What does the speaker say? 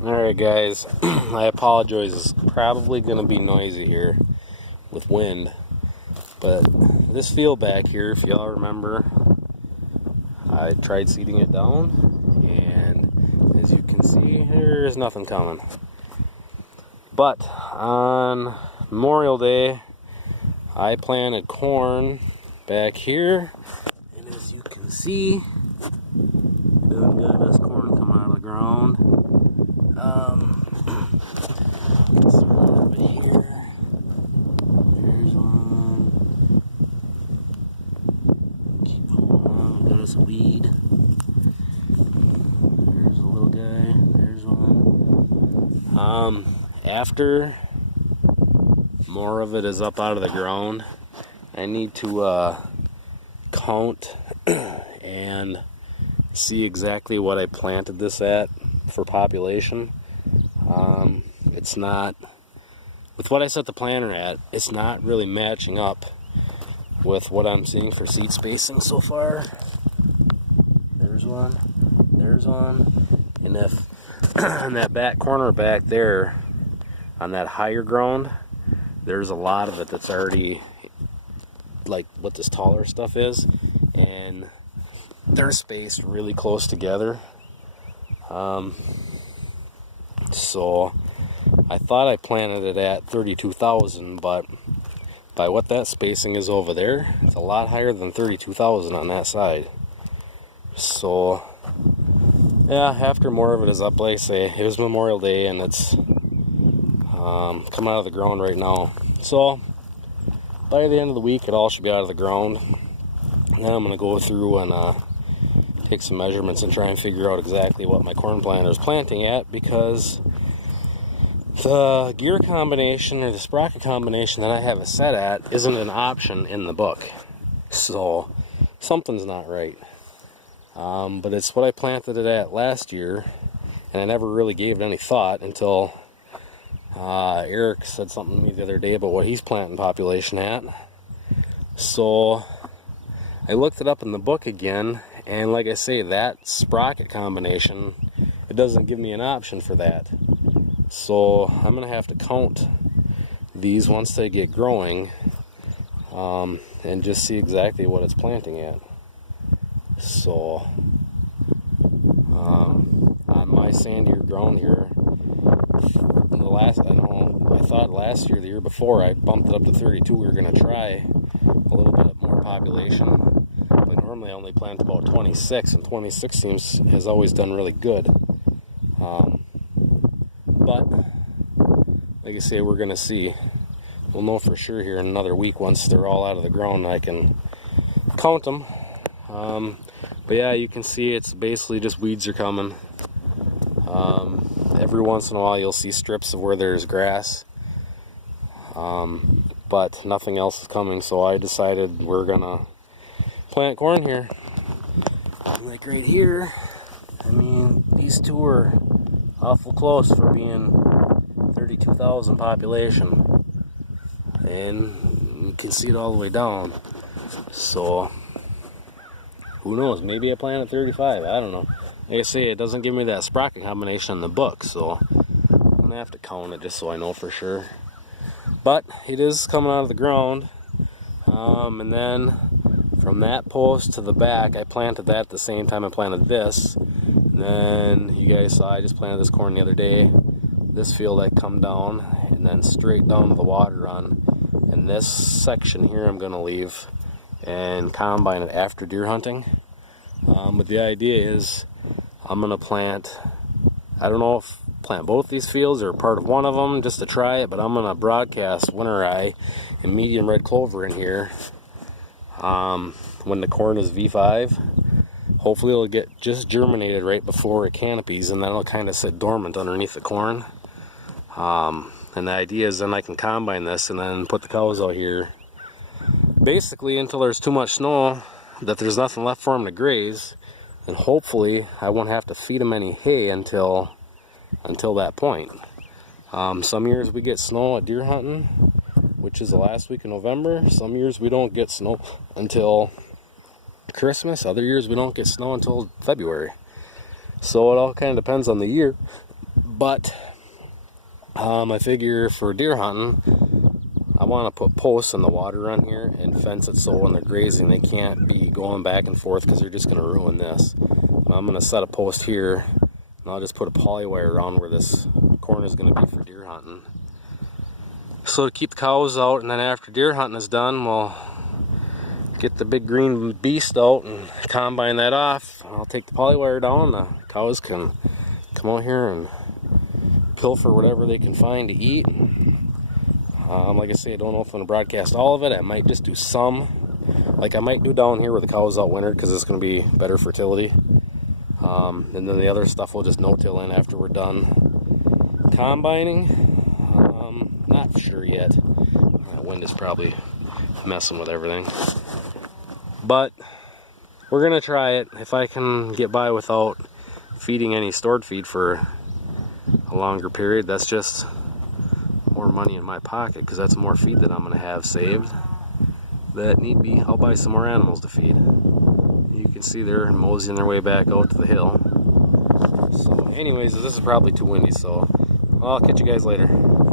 Alright guys, I apologize, it's probably going to be noisy here with wind, but this field back here, if y'all remember, I tried seeding it down, and as you can see, there's nothing coming. But on Memorial Day, I planted corn back here, and as you can see, done got this corn coming out of the ground. Some more of it here. There's one. Keep going. Got us a weed. There's a little guy. There's one. After more of it is up out of the ground, I need to count and see exactly what I planted this at for population. It's not, with what I set the planter at, it's not really matching up with what I'm seeing for seed spacing so far. There's one, and if in that back corner back there, on that higher ground, there's a lot of it that's already like what this taller stuff is, and they're spaced really close together. So I thought I planted it at 32,000, but by what that spacing is over there, it's a lot higher than 32,000 on that side. So yeah, after more of it is up, like I say, it was Memorial Day and it's coming out of the ground right now. So by the end of the week, it all should be out of the ground. And then I'm going to go through and take some measurements and try and figure out exactly what my corn planter is planting at, because the gear combination or the sprocket combination that I have it set at isn't an option in the book. So something's not right. But it's what I planted it at last year, and I never really gave it any thought until Eric said something to me the other day about what he's planting population at. So I looked it up in the book again, and like I say, that sprocket combination, it doesn't give me an option for that. So I'm going to have to count these once they get growing and just see exactly what it's planting at. So on my sandier ground here, I thought last year, the year before, I bumped it up to 32. We were going to try a little bit more population, but normally I only plant about 26, and 26 has always done really good. But like I say, we're going to see. We'll know for sure here in another week once they're all out of the ground. I can count them. But yeah, you can see it's basically just weeds are coming. Every once in a while you'll see strips of where there's grass, but nothing else is coming. So I decided we're gonna plant corn here. Like right here, I mean, these two are awful close for being 32,000 population, and you can see it all the way down. So who knows, maybe I plant at 35, I don't know. Like I say, it doesn't give me that sprocket combination in the book, so I'm gonna have to count it just so I know for sure. But it is coming out of the ground, and then from that post to the back, I planted that at the same time I planted this. And then you guys saw I just planted this corn the other day. This field I come down and then straight down to the water run, and this section here I'm gonna leave and combine it after deer hunting. But the idea is I'm gonna plant, I don't know if plant both these fields or part of one of them just to try it, but I'm gonna broadcast winter rye and medium red clover in here when the corn is V5. Hopefully it'll get just germinated right before it canopies, and then it'll kind of sit dormant underneath the corn. And the idea is then I can combine this and then put the cows out here basically until there's too much snow that there's nothing left for them to graze, and hopefully I won't have to feed them any hay until that point. Some years we get snow at deer hunting, which is the last week of November. Some years we don't get snow until Christmas. Other years we don't get snow until February. So it all kind of depends on the year. But I figure for deer hunting, I want to put posts in the water run here and fence it so when they're grazing they can't be going back and forth because they're just going to ruin this. I'm going to set a post here and I'll just put a poly wire around where this corner is going to be for deer hunting. So to keep the cows out, and then after deer hunting is done, we'll get the big green beast out and combine that off. I'll take the poly wire down, the cows can come out here and pilfer whatever they can find to eat. Like I say, I don't know if I'm going to broadcast all of it. I might just do some. Like I might do down here where the cows out winter because it's going to be better fertility. And then the other stuff we'll just no-till in after we're done combining. Not sure yet. That wind is probably messing with everything. But we're going to try it. If I can get by without feeding any stored feed for a longer period, that's just more money in my pocket because that's more feed that I'm going to have saved. That need be, I'll buy some more animals to feed. You can see they're moseying their way back out to the hill. So anyways, this is probably too windy, so I'll catch you guys later.